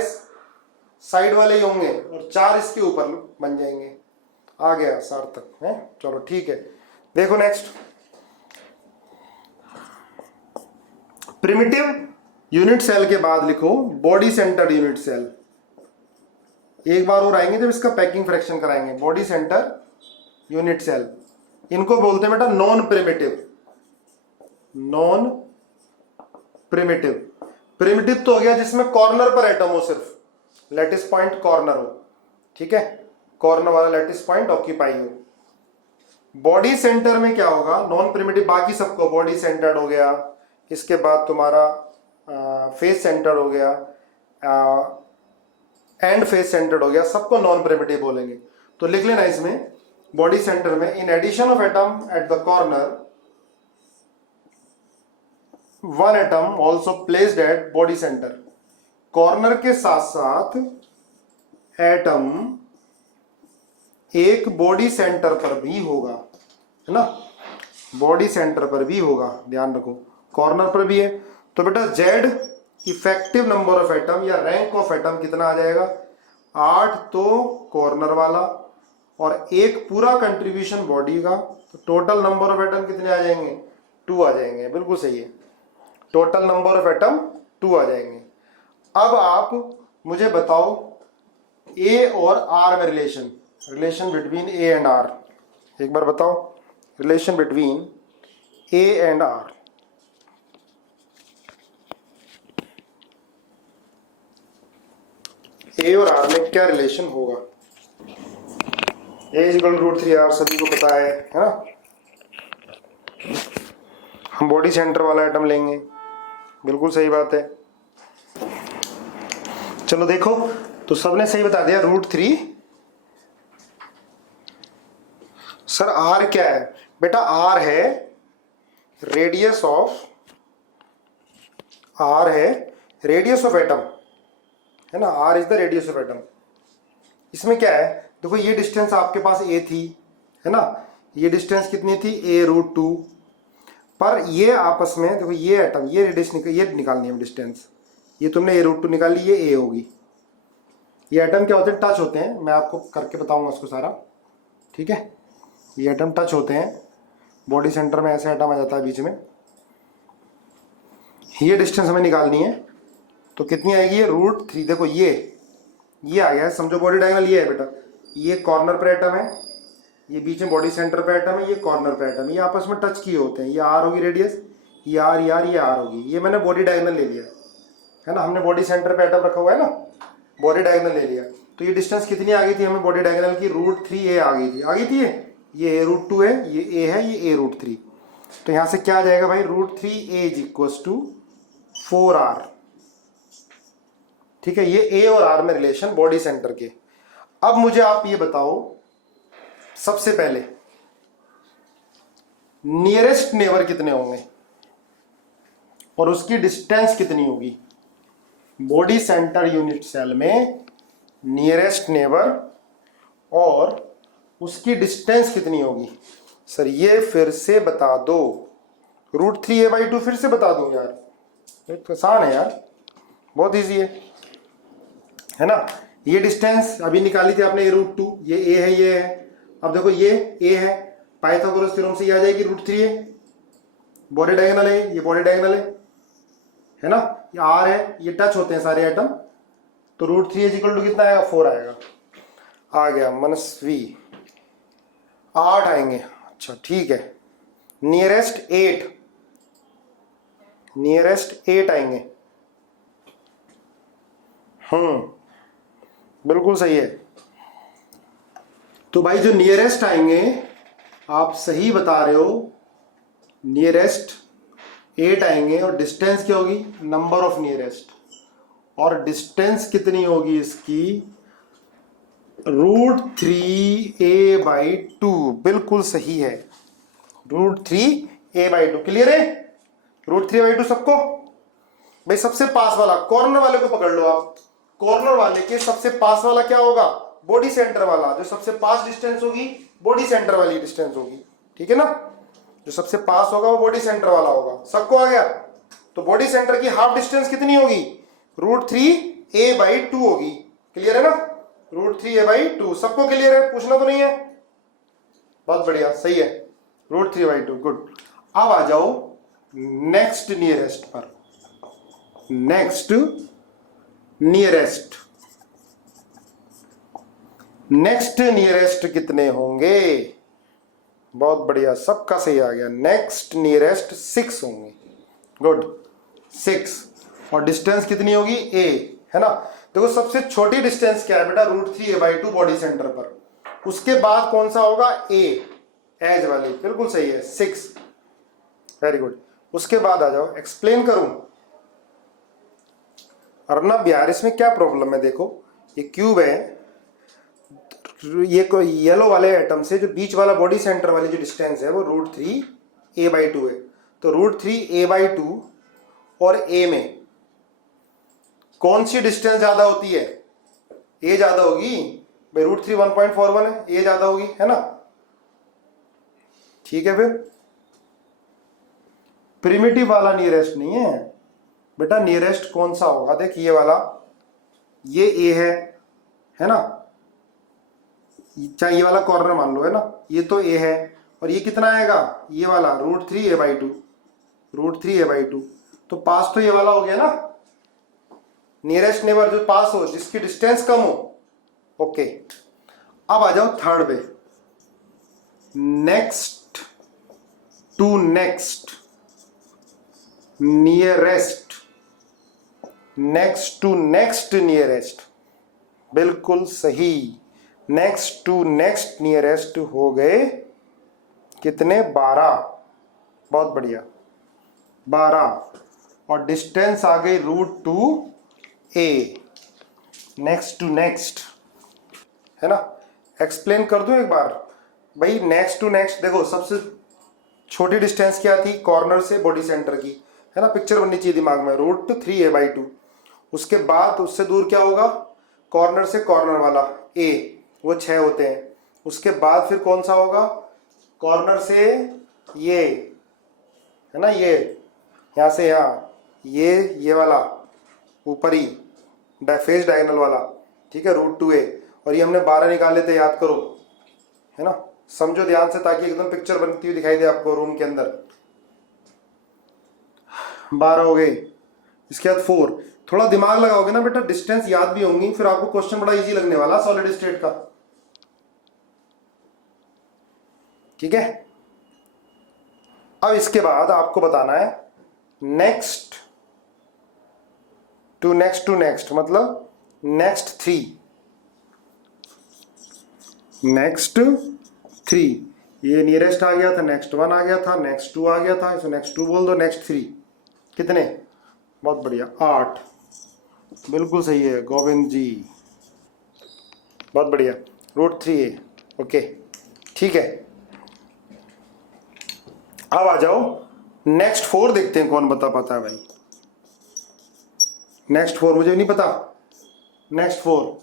साइड वाले ही होंगे और 4 इसके ऊपर बन जाएंगे। आ गया सार्थक है, चलो ठीक है। देखो नेक्स्ट, प्रिमिटिव यूनिट सेल के बाद लिखो बॉडी सेंटर यूनिट सेल। एक बार और आएंगे जब इसका पैकिंग फ्रैक्शन कराएंगे। बॉडी सेंटर यूनिट सेल, इनको बोलते हैं बेटा non primitive. Non primitive, primitive तो हो गया जिसमें कॉर्नर पर एटम हो, सिर्फ लैटिस पॉइंट कॉर्नर हो, ठीक है, कॉर्नर वाला लैटिस पॉइंट ऑक्यूपाई हो। बॉडी सेंटर में क्या होगा, नॉन प्रिमिटिव बाकी सबको बॉडी सेंटर्ड हो गया, इसके बाद तुम्हारा फेस सेंटर हो गया, एंड फेस सेंटर्ड हो गया, सबको नॉन प्रिमिटिव बोलेंगे। तो लिख लेना इसमें बॉडी सेंटर में, in addition of atom at the corner, one atom also placed at body center. Corner के साथ साथ एटम एक बॉडी सेंटर पर भी होगा, है ना, बॉडी सेंटर पर भी होगा, ध्यान रखो। कॉर्नर पर भी है। तो बेटा Z effective number of atom या रैंक ऑफ एटम कितना आ जाएगा, 8 तो कॉर्नर वाला और एक पूरा कंट्रीब्यूशन बॉडी का, तो टोटल नंबर ऑफ एटम कितने आ जाएंगे, 2 आ जाएंगे। बिल्कुल सही है, टोटल नंबर ऑफ एटम 2 आ जाएंगे। अब आप मुझे बताओ ए और आर में relation between A and R, एक बार बताओ relation between A and R. A और आर में क्या रिलेशन होगा, ए इक्वल रूट 3 आर सभी को पता है ना। हम बॉडी सेंटर वाला एटम लेंगे, बिल्कुल सही बात है। चलो देखो, तो सबने सही बता दिया √3। सर आर क्या है बेटा, आर है रेडियस ऑफ, आर है रेडियस ऑफ एटम, है ना, R is the radius of atom. इसमें क्या है, देखो ये डिस्टेंस आपके पास ए थी, है ना, ये डिस्टेंस कितनी थी a√2, पर ये आपस में देखो ये एटम ये रेडियस ये निकालनी है डिस्टेंस, ये तुमने a√2 निकाली, ये a होगी। ये एटम क्या होते हैं, टच होते हैं, मैं आपको करके बताऊंगा उसको सारा, ठीक है। ये एटम टच होते हैं, बॉडी सेंटर में ऐसे एटम आ जाता है बीच में, ये डिस्टेंस हमें निकालनी है। तो कितनी आएगी, ये √3। देखो ये आ गया है, समझो बॉडी डायगोनल ये है बेटा, ये कॉर्नर पर एटम है, ये बीच में बॉडी सेंटर पे एटम है, ये कॉर्नर पे एटम, ये आपस में टच किए होते हैं, ये आर होगी रेडियस, ये आर ये आर होगी, ये मैंने बॉडी डायगोनल ले लिया है ना, हमने बॉडी सेंटर पे एटम रखा हुआ है ना, बॉडी डायगोनल ले लिया। तो ये डिस्टेंस कितनी आ गई थी हमें बॉडी डायगोनल की, √3a आ गई थी ये a√2 है, ये a है, ये a√3। तो यहाँ से क्या आ जाएगा भाई, √3a = 4r, ठीक है। ये a और r में रिलेशन बॉडी सेंटर के। अब मुझे आप ये बताओ, सबसे पहले नियरेस्ट नेबर कितने होंगे और उसकी डिस्टेंस कितनी होगी। बॉडी सेंटर यूनिट सेल में नियरेस्ट नेबर और उसकी डिस्टेंस कितनी होगी। सर ये फिर से बता दो, √3a/2 फिर से बता दूं यार, ये तो आसान है यार, बहुत इजी है ना। ये डिस्टेंस अभी निकाली थी आपने a√2, ये a है, ये है। अब देखो ये a है, पाइथागोरस थ्योरम से ये आ जाएगी √3a, बॉडी डायगोनल है, ये बॉडी डायगोनल है ना, ये r है, ये टच होते हैं सारे एटम, तो √3a = कितना आएगा, 4 आएगा। आ गया मनस्वी, 8 आएंगे। अच्छा ठीक है, नियरेस्ट 8 आएंगे। बिल्कुल सही है। तो भाई जो नियरेस्ट आएंगे, आप सही बता रहे हो, नियरेस्ट 8 आएंगे और डिस्टेंस क्या होगी, नंबर ऑफ नियरेस्ट, और डिस्टेंस कितनी होगी इसकी, √3a/2। बिल्कुल सही है, √3a/2। क्लियर है, √3a/2 सबको। भाई सबसे पास वाला कॉर्नर वाले को पकड़ लो आप, कॉर्नर वाले के सबसे पास वाला क्या होगा, बॉडी सेंटर वाला, जो सबसे पास डिस्टेंस होगी बॉडी सेंटर वाली डिस्टेंस होगी, ठीक है ना, जो सबसे पास होगा वो बॉडी सेंटर वाला होगा। सबको आ गया, तो बॉडी सेंटर की हाफ डिस्टेंस कितनी होगी, √3a/2 होगी। क्लियर है ना, √3a/2। सबको क्लियर है, पूछना तो नहीं है, बहुत बढ़िया, सही है, √3a/2, गुड। अब आ जाओ नेक्स्ट नियरेस्ट पर, नेक्स्ट नियरेस्ट कितने होंगे, बहुत बढ़िया, सबका सही आ गया। नेक्स्ट नियरेस्ट 6 होंगे, गुड 6। और डिस्टेंस कितनी होगी, a, है ना। देखो सबसे छोटी डिस्टेंस क्या है बेटा, √3a/2 बॉडी सेंटर पर, उसके बाद कौन सा होगा, a, एज वाली, बिल्कुल सही है, 6, वेरी गुड। उसके बाद आ जाओ, एक्सप्लेन करूं। अर्नब यार इसमें क्या प्रॉब्लम है, देखो ये क्यूब है, ये कोई येलो वाले एटम से जो बीच वाला बॉडी सेंटर वाली जो डिस्टेंस है वो √3a/2 है। तो √3a/2 और a में कौन सी डिस्टेंस ज्यादा होती है, a ज्यादा होगी भाई, √3 1.41 है, a ज्यादा होगी, है ना। ठीक है, प्रिमिटिव वाला नियरेस्ट नहीं है बेटा। नियरेस्ट कौन सा होगा, देख ये वाला, ये ए है ना, चाहे ये वाला कॉर्नर मान लो, है ना, ये तो ए है, और ये कितना आएगा, ये वाला √3a/2, √3a/2, तो पास तो ये वाला हो गया ना, नियरेस्ट नेबर जो पास हो, जिसकी डिस्टेंस कम हो। ओके, अब आ जाओ थर्ड पे, next to next nearest, next to next nearest, बिल्कुल सही। नेक्स्ट टू नेक्स्ट नियरेस्ट हो गए कितने, 12, बहुत बढ़िया, 12, और डिस्टेंस आ गई √2a, नेक्स्ट टू नेक्स्ट, है ना। एक्सप्लेन कर दूं एक बार भाई, नेक्स्ट टू नेक्स्ट देखो, सबसे छोटी डिस्टेंस क्या थी, कॉर्नर से बॉडी सेंटर की, है ना, पिक्चर बननी चाहिए दिमाग में, √3a/2, उसके बाद उससे दूर क्या होगा, कॉर्नर से कॉर्नर वाला a, वो 6 होते हैं, उसके बाद फिर कौन सा होगा, कॉर्नर से ये, है ना, ये यहाँ से यहाँ, ये वाला ऊपरी फेस डायगोनल वाला, ठीक है, √2a, और ये हमने 12 निकाले थे, याद करो, है ना, समझो ध्यान से ताकि एकदम पिक्चर बनती हुई दिखाई दे आपको रूम के अंदर। 12 हो गए, इसके बाद 4, थोड़ा दिमाग लगाओगे ना बेटा, डिस्टेंस याद भी होंगी, फिर आपको क्वेश्चन बड़ा इजी लगने वाला सॉलिड स्टेट का, ठीक है। अब इसके बाद आपको बताना है नेक्स्ट टू नेक्स्ट मतलब नेक्स्ट 3, नेक्स्ट 3, ये नियरेस्ट आ गया था, नेक्स्ट 1 आ गया था, नेक्स्ट 2 आ गया था, इसे नेक्स्ट 2 बोल दो, नेक्स्ट 3 कितने, बहुत बढ़िया, 8, बिल्कुल सही है गोविंद जी, बहुत बढ़िया, √3a, ओके, ठीक है। अब आ जाओ नेक्स्ट 4 देखते हैं कौन बता पाता है भाई। नेक्स्ट 4 मुझे नहीं पता, नेक्स्ट 4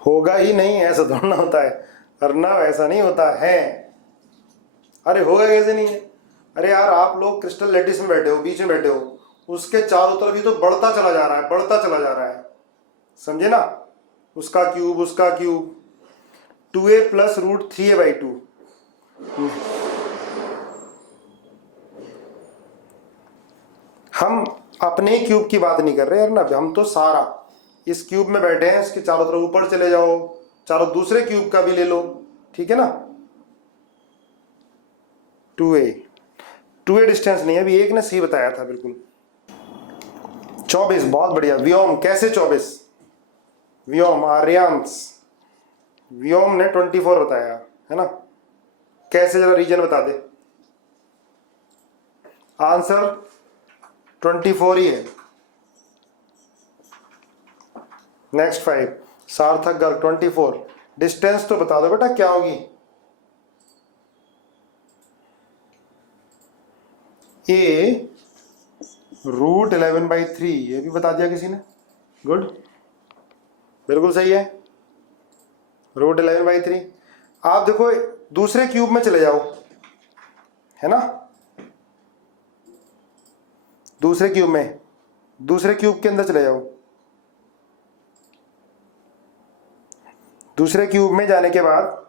होगा ही नहीं, ऐसा थोड़ा होता है अर्नव, ऐसा नहीं होता है। अरे होगा कैसे नहीं है, अरे यार आप लोग क्रिस्टल लैटिस में बैठे हो, बीच में बैठे हो, उसके चारों तरफ ही तो बढ़ता चला जा रहा है, बढ़ता चला जा रहा है, समझे ना, उसका क्यूब, उसका क्यूब, 2a + √3a/2, हम अपने क्यूब की बात नहीं कर रहे यार ना, हम तो सारा इस क्यूब में बैठे हैं, इसके चारों तरफ ऊपर चले जाओ, चारों दूसरे क्यूब का भी ले लो, ठीक है ना। 2a डिस्टेंस नहीं है, अभी एक ने सही बताया था बिल्कुल। 24, बहुत बढ़िया। व्योम, कैसे 24, व्योम आर्यांश, व्योम ने 24 बताया, है ना, कैसे, जरा रीजन बता दे। आंसर 24 ही है। नेक्स्ट 5, सार्थक गर्ग 24, डिस्टेंस तो बता दो बेटा क्या होगी, a √11/3, ये भी बता दिया किसी ने, गुड, बिल्कुल सही है, √11/3। आप देखो दूसरे क्यूब में चले जाओ, है ना, दूसरे क्यूब में, दूसरे क्यूब के अंदर चले जाओ, दूसरे क्यूब में जाने के बाद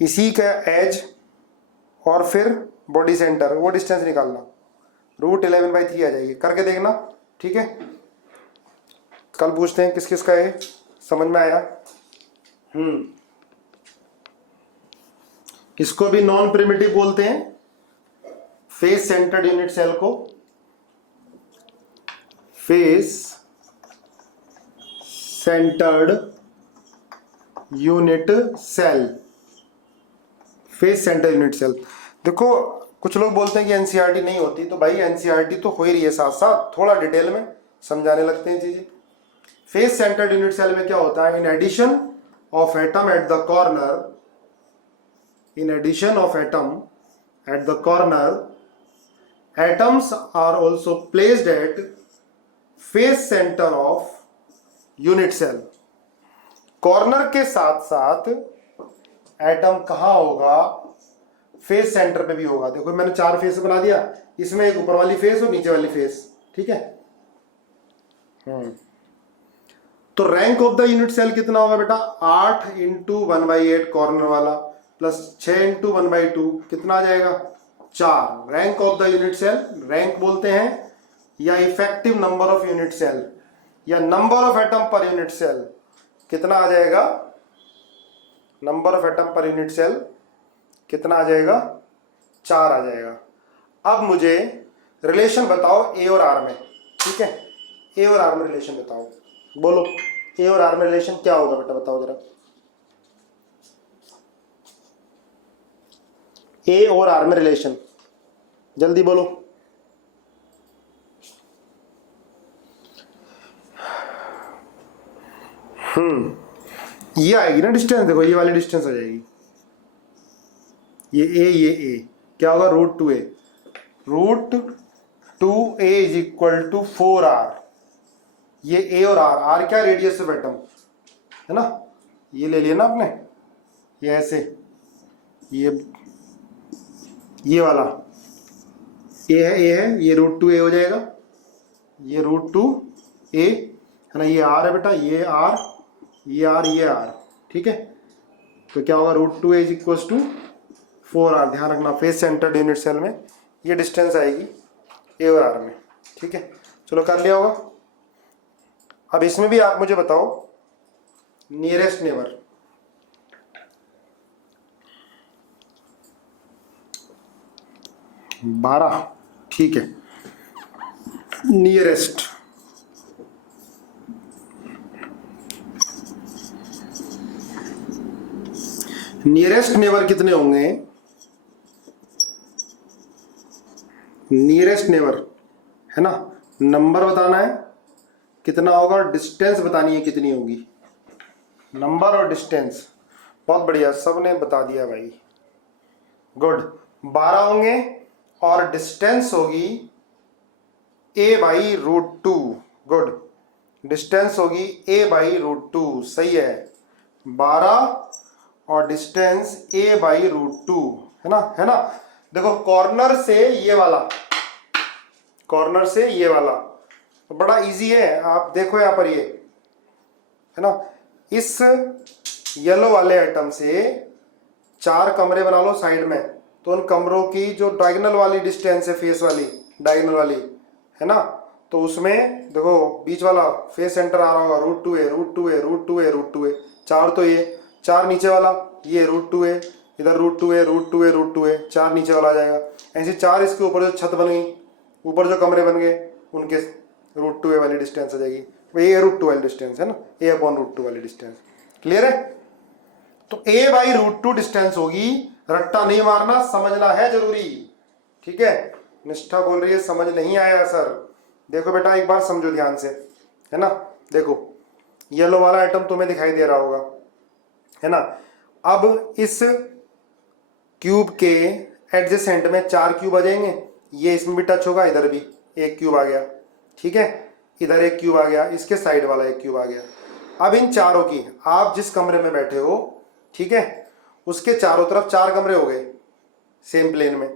इसी का एज और फिर बॉडी सेंटर, वो डिस्टेंस निकालना, √11/3 आ जाएगी, करके देखना, ठीक है। कल पूछते हैं किस किस का है, समझ में आया। इसको भी नॉन प्रिमिटिव बोलते हैं, फेस सेंटर्ड यूनिट सेल को, face centered unit cell, face centered unit cell. देखो कुछ लोग बोलते हैं कि एनसीईआरटी नहीं होती, तो भाई एनसीईआरटी तो हो ही रही है, साथ साथ थोड़ा डिटेल में समझाने लगते हैं चीजें। फेस सेंटर्ड यूनिट सेल में क्या होता है, in addition of atom at the corner, in addition of atom at the corner, atoms are also placed at face center of unit cell. Corner के साथ साथ एटम कहाँ होगा, फेस सेंटर पे भी होगा। देखो मैंने 4 फेस बना दिया, इसमें एक ऊपर वाली फेस और नीचे वाली फेस, ठीक है। तो rank of the unit cell कितना होगा बेटा, 8 इंटू 1/8 कॉर्नर वाला प्लस 6 इंटू 1/2 कितना आ जाएगा, 4। Rank of the unit cell, rank बोलते हैं या effective number of unit cell या number of atom per unit cell, कितना आ जाएगा, number of atom per unit cell कितना आ जाएगा, 4 आ जाएगा। अब मुझे रिलेशन बताओ ए और आर में, ठीक है। ए और आर में रिलेशन बताओ, बोलो ए और आर में रिलेशन क्या होगा बेटा, बताओ जरा। ए और आर में रिलेशन जल्दी बोलो। ये आएगी ना डिस्टेंस, देखो ये वाली डिस्टेंस आ जाएगी, ये क्या होगा, √2a। √2a is equal to 4r। ये ए और आर क्या, रेडियस ऑफ एटम है ना, ये ले लिया ना आपने, ये ऐसे, ये वाला ए है, ये √2a हो जाएगा, ये √2a है ना, ये आर है बेटा, ये आर, ये आर, ठीक है। तो क्या होगा, √2a is equal to 4r। ध्यान रखना फेस सेंटर्ड यूनिट सेल में ये डिस्टेंस आएगी ए और आर में, ठीक है। चलो कर लिया होगा। अब इसमें भी आप मुझे बताओ नियरेस्ट नेबर, बारह, ठीक है। नियरेस्ट नेबर कितने होंगे, नियरेस्ट नेबर है ना, नंबर बताना है कितना होगा और डिस्टेंस बतानी है कितनी होगी। नंबर और डिस्टेंस, बहुत बढ़िया, सबने बता दिया भाई, गुड। 12 होंगे और डिस्टेंस होगी a/√2, गुड। डिस्टेंस होगी a/√2, सही है। 12 और डिस्टेंस a/√2 है ना। देखो कॉर्नर से ये वाला, कॉर्नर से ये वाला तो बड़ा इजी है। आप देखो यहाँ पर ये है ना, इस येलो वाले आइटम से 4 कमरे बना लो साइड में, तो उन कमरों की जो डायगोनल वाली डिस्टेंस है, फेस वाली डायगोनल वाली है ना, तो उसमें देखो बीच वाला फेस सेंटर आ रहा होगा, √2a, 4 तो ये 4 नीचे वाला, ये √2a, इधर √2a, 4 नीचे वाला आ जाएगा। ऐसे 4 इसके ऊपर जो छत बन गई, ऊपर जो कमरे बन गए, उनके √2a वाली डिस्टेंस आ जाएगी। ये √2 वाली डिस्टेंस है ना, a/√2 वाली डिस्टेंस, क्लियर है। तो a/√2 डिस्टेंस होगी, रट्टा नहीं मारना, समझना है जरूरी, ठीक है। निष्ठा बोल रही है समझ नहीं आया सर, देखो बेटा एक बार समझो ध्यान से, है ना। देखो येलो वाला आइटम तुम्हें दिखाई दे रहा होगा, है ना। अब इस क्यूब के एडजेसेंट में 4 क्यूब आ जाएंगे, ये इसमें भी टच होगा, इधर भी 1 क्यूब आ गया, ठीक है। इधर 1 क्यूब आ गया, इसके साइड वाला 1 क्यूब आ गया। अब इन चारों की, आप जिस कमरे में बैठे हो, ठीक है, उसके चारों तरफ 4 कमरे हो गए सेम प्लेन में,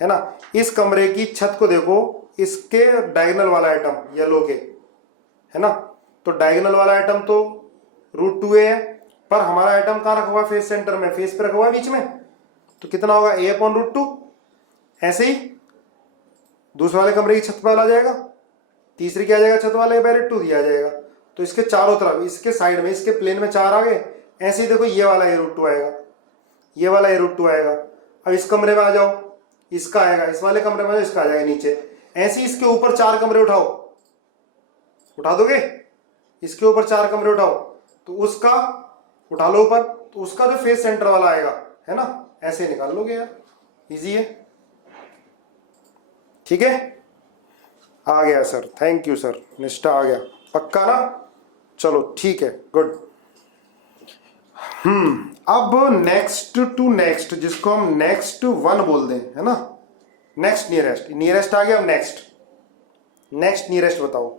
है ना। इस कमरे की छत को देखो, इसके डायगोनल वाला आइटम येलो के, है ना, तो डायगोनल वाला आइटम तो √2a है, पर हमारा आइटम कहाँ रखा हुआ है, फेस सेंटर में, फेस पे रखा हुआ है बीच में, तो कितना होगा, a/√2। ऐसे ही दूसरे वाले कमरे की छत पर आ जाएगा, तीसरी क्या आ जाएगा, छत वाले a/√2 दिया जाएगा। तो इसके चारों तरफ, इसके साइड में, इसके प्लेन में 4 आ गए। ऐसे ही देखो ये वाला a√2 आएगा, ये वाला a√2 आएगा। अब इस कमरे में आ जाओ, इसका आएगा, इस वाले कमरे में इसका आ जाएगा नीचे। ऐसे ही इसके ऊपर 4 कमरे उठाओ, उठा दोगे, इसके ऊपर 4 कमरे उठाओ, तो उसका उठा लो ऊपर, तो उसका जो फेस सेंटर वाला आएगा, है ना, ऐसे निकाल लोगे यार, इजी है, ठीक है। आ गया सर, थैंक यू सर, निष्ठा आ गया, पक्का ना, चलो ठीक है, गुड। अब नेक्स्ट टू नेक्स्ट, जिसको हम नेक्स्ट 1 बोल दें, है ना, नेक्स्ट नियरेस्ट, नियरेस्ट आ गया। अब नेक्स्ट नियरेस्ट बताओ।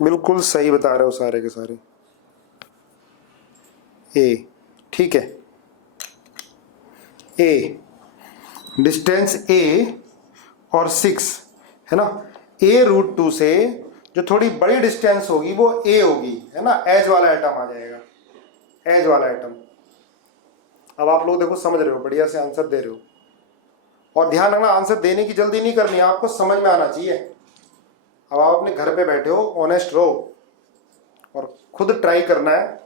बिल्कुल सही बता रहे हो सारे के सारे। ए, ठीक है, ए डिस्टेंस ए और 6 है ना। ए रूट 2 से जो थोड़ी बड़ी डिस्टेंस होगी वो ए होगी, है ना, एज वाला आइटम आ जाएगा, एज वाला आइटम। अब आप लोग देखो समझ रहे हो, बढ़िया से आंसर दे रहे हो। और ध्यान रखना, आंसर देने की जल्दी नहीं करनी है, आपको समझ में आना चाहिए। अब आप अपने घर पे बैठे हो, ऑनेस्ट रहो और खुद ट्राई करना है,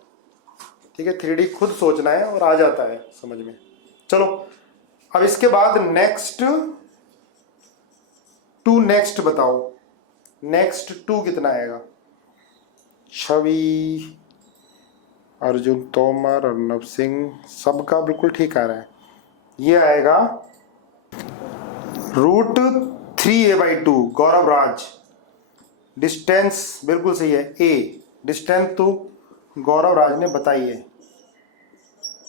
ठीक है। 3D खुद सोचना है और आ जाता है समझ में। चलो अब इसके बाद नेक्स्ट बताओ, नेक्स्ट 2 कितना आएगा? छवि, अर्जुन तोमर, अर्नब सिंह, सबका बिल्कुल ठीक आ रहा है। ये आएगा √3a/2, गौरव राज। डिस्टेंस बिल्कुल सही है, ए डिस्टेंस तो गौरव राज ने बताई है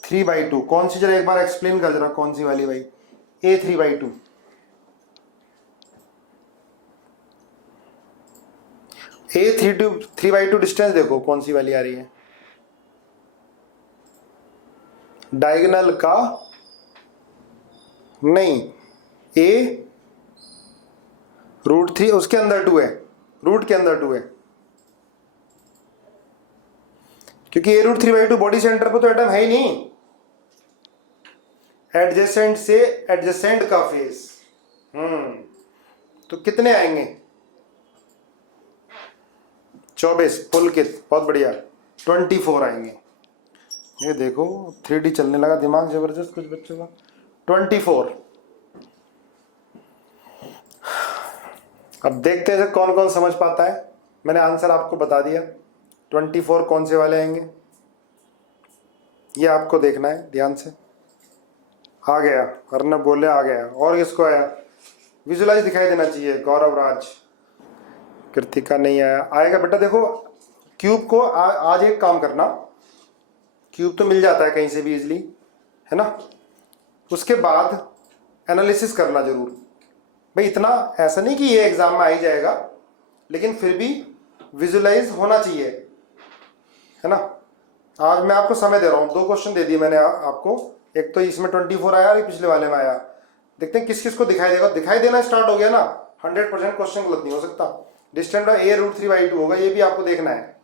3/2। कौन सी, जरा एक बार एक्सप्लेन कर जरा, कौन सी वाली भाई? ए 3/2। ए 3/2 डिस्टेंस देखो कौन सी वाली आ रही है, डायगोनल का नहीं, ए √3 उसके अंदर 2 है, रूट के अंदर 2 है, क्योंकि ए √3/2 बॉडी सेंटर पर तो एटम है ही नहीं। एडजेसेंट से एडजेसेंट का फेस, तो कितने आएंगे? 24, पुलकित, बहुत बढ़िया, 24 आएंगे। ये देखो 3D चलने लगा दिमाग जबरदस्त कुछ बच्चों का। 24। अब देखते हैं कौन कौन समझ पाता है। मैंने आंसर आपको बता दिया, 24 कौन से वाले आएंगे ये आपको देखना है ध्यान से। आ गया, अर्नब बोले आ गया। और किसको आया? विजुलाइज दिखाई देना चाहिए, गौरव राज। कृतिका नहीं आया, आएगा बेटा। देखो क्यूब को आज एक काम करना, क्यूब तो मिल जाता है कहीं से भी इजली, है ना। उसके बाद एनालिसिस करना जरूर भाई। इतना ऐसा नहीं कि ये एग्जाम में आ ही जाएगा, लेकिन फिर भी विजुलाइज होना चाहिए, है ना। आज मैं आपको समय दे रहा हूँ, 2 क्वेश्चन दे दिए मैंने आपको। एक तो इसमें 24 आया और एक पिछले वाले में आया। देखते हैं किस किस को दिखाई देगा। दिखाई देना स्टार्ट हो गया ना, 100% क्वेश्चन गलत नहीं हो सकता। डिस्टेंस ए √3/2 होगा, ये भी आपको देखना है।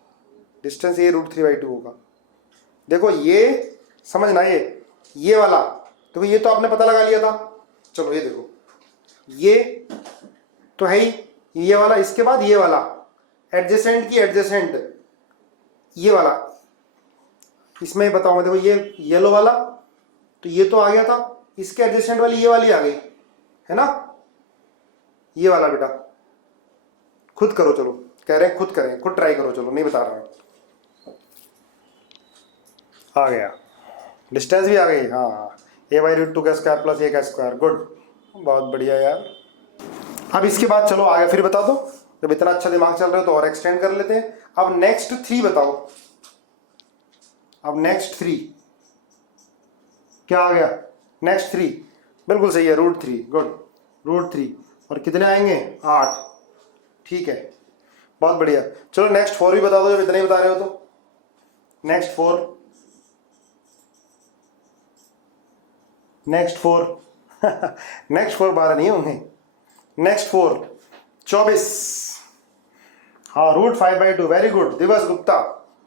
डिस्टेंस ए √3/2 होगा। देखो ये समझना, ये वाला देखो, ये तो आपने पता लगा लिया था। चलो ये देखो, ये तो है ही, ये वाला। इसके बाद ये वाला एडजेसेंट की एडजेसेंट, ये वाला इसमें बताऊंगा। देखो ये येलो वाला तो ये तो आ गया था, इसके एडजेसेंट वाली ये वाली आ गई, है ना। ये वाला बेटा खुद करो, चलो कह रहे हैं खुद करें, खुद ट्राई करो, चलो नहीं बता रहे। आ गया, डिस्टेंस भी आ गई। हाँ, a/√2 का स्क्वायर प्लस a का स्क्वायर, गुड, बहुत बढ़िया यार। अब इसके बाद चलो आगे फिर बता दो, जब इतना अच्छा दिमाग चल रहा है तो और एक्सटेंड कर लेते हैं। अब नेक्स्ट 3 बताओ। अब नेक्स्ट 3 क्या आ गया? नेक्स्ट 3 बिल्कुल सही है, √3, गुड, √3। और कितने आएंगे? 8, ठीक है, बहुत बढ़िया। चलो नेक्स्ट 4 भी बता दो, जब इतने ही बता रहे हो तो। नेक्स्ट 4 नेक्स्ट 4 12 नहीं होंगे। नेक्स्ट 4 24, हाँ, √5/2, वेरी गुड दिवस गुप्ता,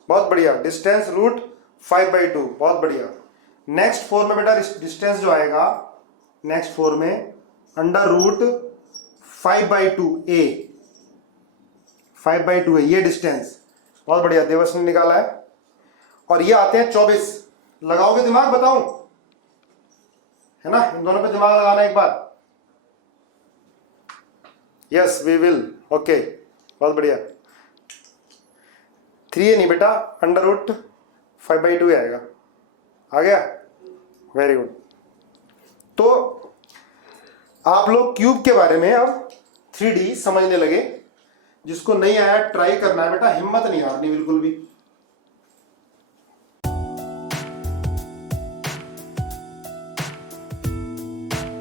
बहुत बढ़िया। डिस्टेंस √5/2, बहुत बढ़िया। नेक्स्ट 4 में बेटा डिस्टेंस जो आएगा, नेक्स्ट 4 में √5/2 a, 5/2 है ये डिस्टेंस, बहुत बढ़िया, दिवस ने निकाला है। और ये आते हैं 24। लगाओगे दिमाग, बताऊं, है ना। इन दोनों पे दिमाग लगाना एक बार। यस वी विल, ओके, बहुत बढ़िया। 3a नहीं बेटा, √5/2 आएगा। आ गया, वेरी गुड। तो आप लोग क्यूब के बारे में अब 3D समझने लगे। जिसको नहीं आया ट्राई करना है बेटा, हिम्मत नहीं हारनी बिल्कुल भी।